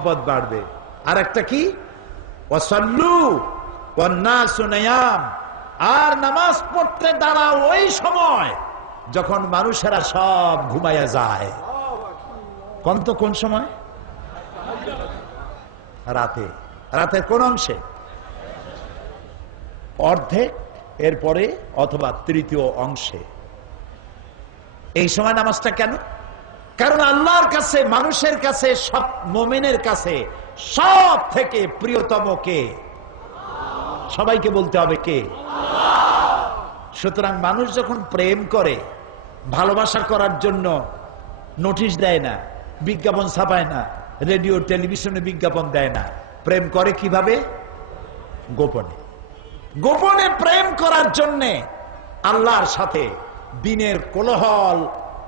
মোহব্বত বাড়বে। আর একটা কি, ওয়াসাল্লু ওয়ান্নাসু নিয়াম, আর নামাজ পড়তে দাঁড়াও ওই সময় যখন মানুষেরা সব ঘুমাইয়া যায়। কোন সময়? রাতে। রাতের কোন অংশে? অর্ধেক, এরপরে অথবা তৃতীয় অংশে। এই সময় নামাজটা কেন? কারণ আল্লাহর কাছে, মানুষের কাছে, সব মুমিনের কাছে সব থেকে প্রিয়তম কে? সবাইকে বলতে হবে কে? সুতরাং মানুষ যখন প্রেম করে, ভালোবাসা করার জন্য নোটিশ দেয় না, বিজ্ঞাপন ছাপায় না, রেডিও টেলিভিশনে বিজ্ঞাপন দেয় না। প্রেম করে কিভাবে? গোপনে। গোপনে প্রেম করার জন্য আল্লাহর সাথে দিনের কোলাহল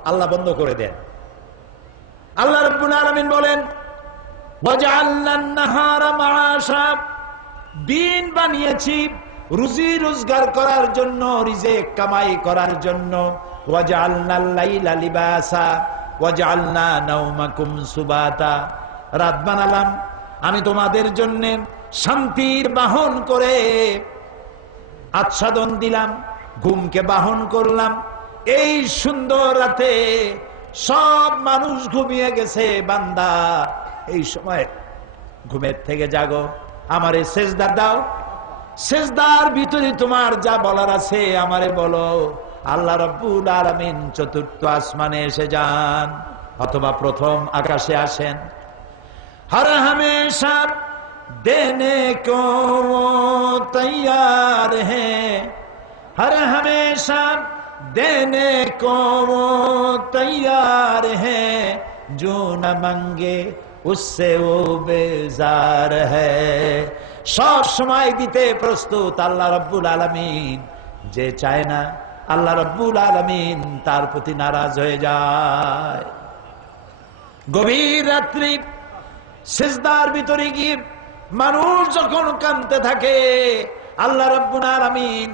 আল্লাহ বন্ধ করে দেন। আল্লাহ রাব্বুল আলামিন বলেন, ওয়াজআলনান নাহারা মাআশা, দিন বানিয়েছি রুজি রোজগার করার জন্য, রিজিক কামাই করার জন্য। ওয়াজআলনাল লাইলা লিবাসা ওয়াজআলনা নাওমাকুম সুবাতা, রাত বানালাম আমি তোমাদের জন্য শান্তির বাহন করে, আচ্ছাদন দিলাম, ঘুমকে বাহন করলাম। এই সুন্দর রাতে সব মানুষ ঘুমিয়ে গেছে, বান্দা এই সময় ঘুমের থেকে জাগো, আমারে সেজদা দাও, সেজদার ভিতরে তোমার যা বলার আছে আমারে বলো। আল্লাহ রাব্বুল আলামিন চতুর্থ আসমানে এসে যান অথবা প্রথম আকাশে আসেন। हर हमेशा देने को वो तैयार है, हर हमेशा देने को वो तैयार है, जो न मांगे उससे वो बेजार है। সব সময় দিতে প্রস্তুত আল্লাহ রাব্বুল আলামিন। যে চায় না আল্লাহ রাব্বুল আলামিন তার প্রতি নারাজ হয়ে যায়। গভীর রাত্রি সিজদার ভিতরে গিয়ে মানুষ যখন কাঁদতে থাকে, আল্লাহ রাব্বুল আলামিন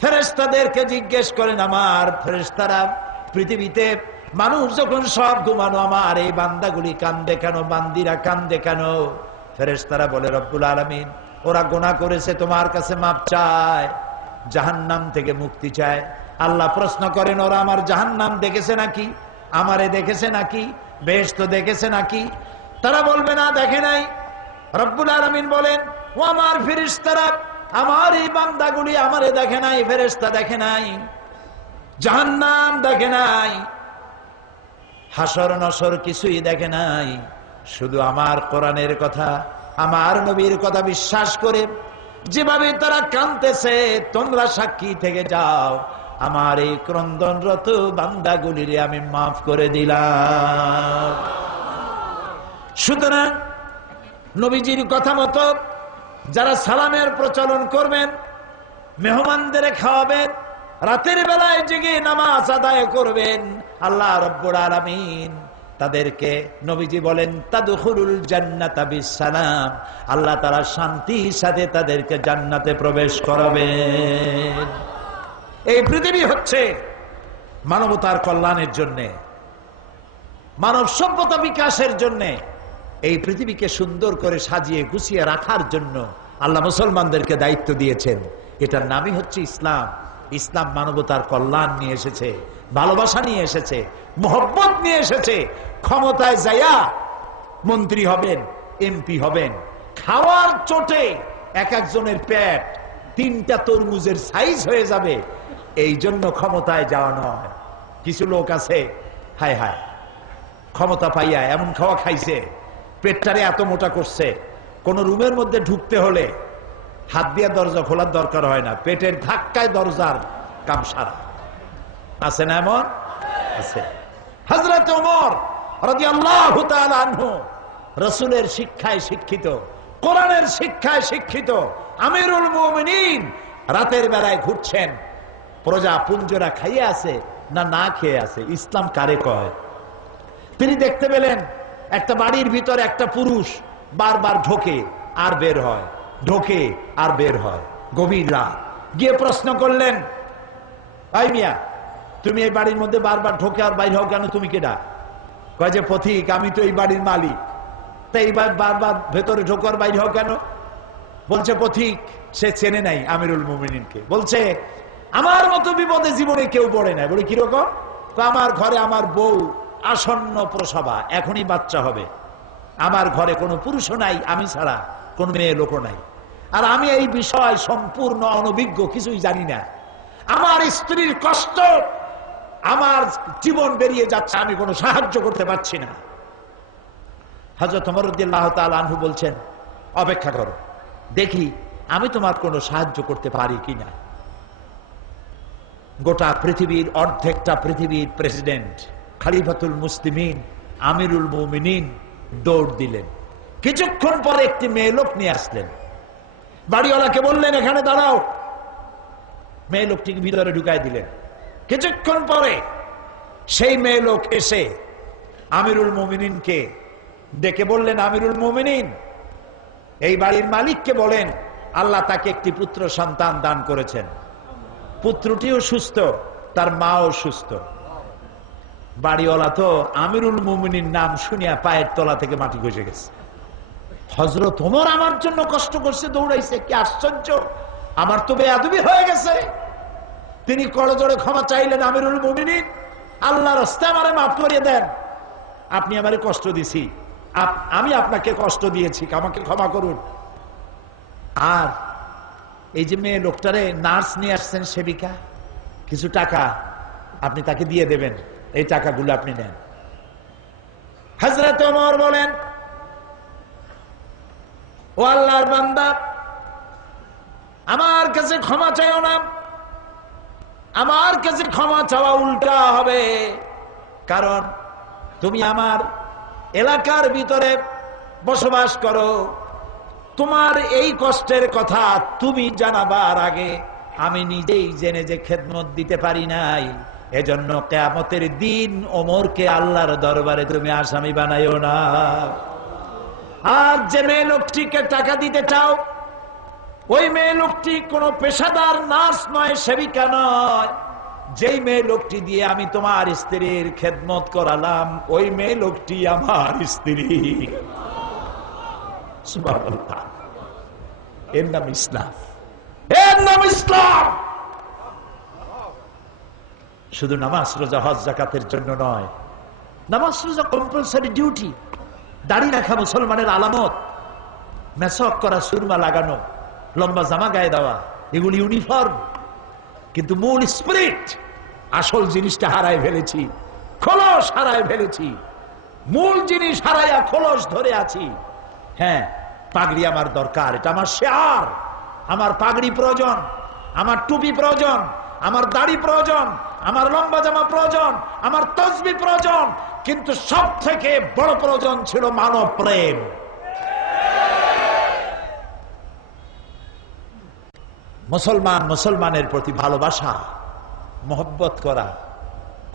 ফেরেশতাদেরকে জিজ্ঞেস করেন, আমার ফেরেশতারা পৃথিবীতে মানুষ যখন সব ঘুমানো, আমার এই বান্দাগুলি কান্দে কেন, বান্দিরা কান্দে কেন? ফেরেশতারা বলে, রব্বুল আলামিন ওরা গুনাহ করেছে, তোমার কাছে মাপ চায়, জাহান্নাম থেকে মুক্তি চায়। আল্লাহ প্রশ্ন করেন, ওরা আমার জাহান্নাম দেখেছে নাকি, আমারে দেখেছে নাকি, বেহেশত দেখেছে নাকি? তারা বলবে না, দেখে নাই। রব্বুল আলামিন বলেন, ও আমার ফেরেশতারা, আমার এই বান্দাগুলি আমারে দেখে নাই, ফেরেশতা দেখে নাই, জাহান্নাম দেখে নাই, হাসর নসর কিছুই দেখে নাই, শুধু আমার কোরআনের কথা, আমার নবীর কথা বিশ্বাস করে যেভাবে তারা কাঁদতেছে, তোমরা সাক্ষী থেকে যাও, আমার এই ক্রন্দনরত বান্দাগুলিরে আমি মাফ করে দিলাম। সুতরাং নবীজির কথা মতো যারা সালামের প্রচলন করবেন, মেহমানদের খাওয়াবেন, রাতের বেলায় জেগে নামাজ আদায় করবেন, আল্লাহ রাব্বুল আলামিন তাদেরকে, নবীজি বলেন, তাদখুলুল জান্নাতা বিসসালাম, আল্লাহ তাআলা শান্তির সাথে তাদেরকে জান্নাতে প্রবেশ করাবেন। এই পৃথিবী হচ্ছে মানবতার কল্যাণের জন্য, মানব সভ্যতা বিকাশের জন্য, এই পৃথিবীকে সুন্দর করে সাজিয়ে গুছিয়ে রাখার জন্য আল্লাহ মুসলমানদেরকে দায়িত্ব দিয়েছেন। এটার নামই হচ্ছে ইসলাম। ইসলাম মানবতার কল্যাণ নিয়ে এসেছে, ভালোবাসা নিয়ে এসেছে, মোহব্বত নিয়ে এসেছে। ক্ষমতায় যাইয়া মন্ত্রী হবেন, এমপি হবেন, খাওয়ার চোটে এক একজনের পেট 3টা তরমুজের সাইজ হয়ে যাবে, এই জন্য ক্ষমতায় যাওয়া নয়। কিছু লোক আছে, হায় হায়, ক্ষমতা পাইয়া এমন খাওয়া খাইছে, পেটটারে এত মোটা করছে, কোন রুমের মধ্যে ঢুকতে হলে হাত দিয়ে দরজা খোলার দরকার হয় না, পেটের ধাক্কায় দরজার কাম সারা। আছে না এমন? আছে। হযরত ওমর রাদিয়াল্লাহু তাআলা আনহু রাসূলের শিক্ষায় শিক্ষিত, কোরআনের শিক্ষায় শিক্ষিত আমিরুল মুমিনিন, রাতের বেলায় ঘুরছেন, প্রজা পুঞ্জরা খাইয়ে আছে না না খেয়ে আছে, ইসলাম কারে কয়? তিনি দেখতে পেলেন একটা বাড়ির ভিতরে একটা পুরুষ বারবার ঢোকে আর বের হয়, ঢোকে আর বের হয়, গভীর রাত। গিয়ে প্রশ্ন করলেন, ভাই মিয়া, তুমি এই বাড়ির মধ্যে বারবার ঢোকে আর বাইর হও কেন, তুমি কেডা? কয় যে পথিক, আমি তো এই বাড়ির মালিক। তাই এইবার বারবার ভেতরে ঢোকার বাইরে হোক কেন? বলছে পথিক সে চেনে নাই আমিরুল মুমিনিনকে। বলছে আমার মতো বিপদে জীবনে কেউ পড়ে নাই। বলে কিরকম? আমার ঘরে আমার বউ আসন্ন প্রসবা, এখনই বাচ্চা হবে। আমার ঘরে কোনো পুরুষও নাই, আমি ছাড়া কোন মেয়ে লোকও নাই। আর আমি এই বিষয় সম্পূর্ণ অনভিজ্ঞ, কিছুই জানি না। আমার স্ত্রীর কষ্ট, আমার জীবন বেরিয়ে যাচ্ছে, আমি কোনো সাহায্য করতে পারছি না। হযরত ওমর রাদিয়াল্লাহু তাআলা আনহু বলছেন অপেক্ষা করো, দেখি আমি তোমার কোনো সাহায্য করতে পারি কিনা। গোটা পৃথিবীর অর্ধেকটা পৃথিবীর প্রেসিডেন্ট খলিফাতুল মুসলিমিন আমিরুল মুমিনিন দৌড় দিলেন। কিছুক্ষণ পরে একটি মেয়ে লোক নিয়ে আসলেন। বাড়িওয়ালাকে বললেন এখানে দাঁড়াও। মেয়ে লোকটিকে ভিতরে ঢুকাই দিলেন। কিছুক্ষণ পরে সেই মেয়ে লোক এসে আমিরুল মুমিনিনকে ডেকে বললেন, আমিরুল মুমিনিন, এই বাড়ির মালিককে বলেন আল্লাহ তাকে একটি পুত্র সন্তান দান করেছেন। পুত্রটিও সুস্থ, তার মাও সুস্থ। বাড়িওয়ালা তো আমিরুল মুমিনিন নাম শুনিয়া পায়ের তলা থেকে মাটি খসে গেছে। হযরত ওমর আমার জন্য কষ্ট করছে, দৌড়াইছে, কি আশ্চর্য, আমার তো বেয়াদবি হয়ে গেছে। তিনি করজোড়ে ক্ষমা চাইলেন, আমিরুল মুমিনিন আল্লাহর রাস্তায় আমারে মাফ করে দেন, আপনি আমারে কষ্ট দিছি, আমি আপনাকে কষ্ট দিয়েছি, আমাকে ক্ষমা করুন। আর এই যে মেয়ে লোকটারে নার্স নিয়ে আসছেন, সেবিকা, কিছু টাকা আপনি তাকে দিয়ে দেবেন, এই টাকাগুলো আপনি নেন। হযরত ওমর বলেন, ও আল্লাহর বান্দা, আমার কাছে ক্ষমা চাইও না। আমার কাছে ক্ষমা চাওয়া উল্টা হবে, কারণ তুমি আমার এলাকার ভিতরে বসবাস করো। তোমার এই কষ্টের কথা তুমি জানাবার আগে আমি নিজেই জেনে যে খেদমত দিতে পারি নাই, এজন্য কিয়ামতের দিন ওমরকে আল্লাহর দরবারে তুমি আসামি বানাইও না। আর যে মেয়ে লোকটিকে টাকা দিতে চাও, ওই মেয়ে লোকটি কোনো পেশাদার নার্স নয়, সেবিকা নয়। যেই মেয়ে লোকটি দিয়ে আমি তোমার স্ত্রীর খেদমত করালাম, ওই মেয়ে লোকটি আমার স্ত্রী। সুবহানাল্লাহ। এর নাম ইসলাম, এর নাম ইসলাম। শুধু নামাজ রোজা হজ যাকাতের জন্য নয়, নামাজ রোজা কম্পালসারি ডিউটি। দাড়ি রাখা মুসলমানের আলামত, মেসক করা, সুরমা লাগানো, লম্বা জামা গায়ে দেওয়া, এগুলি ইউনিফর্ম। কিন্তু মূল স্পিরিট, আসল জিনিসটা হারায় ফেলেছি, খোলস হারায় ফেলেছি। মূল জিনিস হারাইয়া খোলস ধরে আছি। হ্যাঁ, পাগড়ি আমার দরকার, এটা আমার শেয়ার। আমার পাগড়ি প্রয়োজন, আমার টুপি প্রয়োজন, আমার দাড়ি প্রয়োজন, আমার লম্বা জামা প্রয়োজন, আমার তসবিহ প্রয়োজন। কিন্তু সব থেকে বড় প্রয়োজন ছিল মানব প্রেম। মুসলমান মুসলমানের প্রতি ভালোবাসা, মহব্বত করা,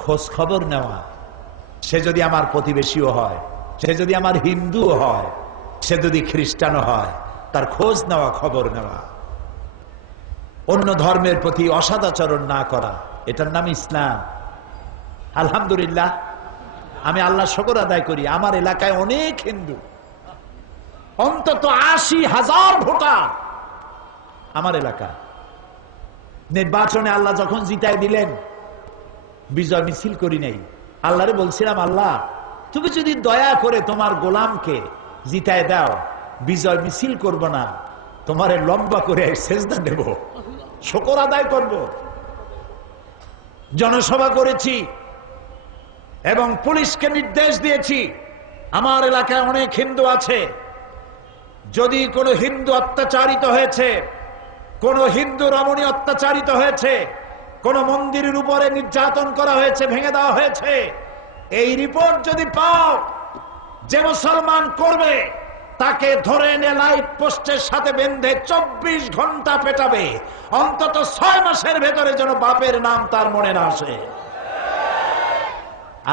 খোঁজ খবর নেওয়া। সে যদি আমার প্রতিবেশীও হয়, সে যদি আমার হিন্দু হয়, সে যদি খ্রিস্টানও হয়, তার খোঁজ নেওয়া, খবর নেওয়া। অন্য ধর্মের প্রতি অসদাচরণ না করা, এটার নাম ইসলাম। আলহামদুলিল্লাহ, আমি আল্লাহ শুকর আদায় করি, আমার এলাকায় অনেক হিন্দু, অন্তত ৮০,০০০ ভোটার আমার এলাকা। নির্বাচনে আল্লাহ যখন জিতায় দিলেন, বিজয় মিছিল করি নাই। আল্লাহরে বলছিলাম, আল্লাহ তুমি যদি দয়া করে তোমার গোলামকে জিতায় দাও, বিজয় মিছিল করব না, তোমারে লম্বা করে সেজদা দেব, শুকর আদায় করব। জনসভা করেছি এবং পুলিশকে নির্দেশ দিয়েছি, আমার এলাকায় অনেক হিন্দু আছে, যদি কোনো হিন্দু অত্যাচারিত হয়েছে, কোন হিন্দু রমণী অত্যাচারিত হয়েছে, কোন মন্দিরের উপরে নির্যাতন করা হয়েছে, ভেঙে দেওয়া হয়েছে, এই রিপোর্ট যদি পাও, যে মুসলমান করবে তাকে ধরে এনে লাইট পোস্টের সাথে বেঁধে ২৪ ঘন্টা পেটাবে, অন্তত ৬ মাসের ভেতরে যেন বাপের নাম তার মনে না আসে।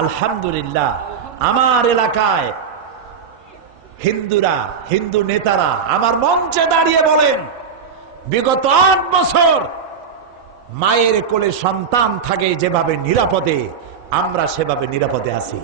আলহামদুলিল্লাহ, আমার এলাকায় হিন্দুরা, হিন্দু নেতারা আমার মঞ্চে দাঁড়িয়ে বলেন, বিগত ৮ বছর মায়ের কোলে সন্তান থাকে যেভাবে নিরাপদে, আমরা সেভাবে নিরাপদে আছি।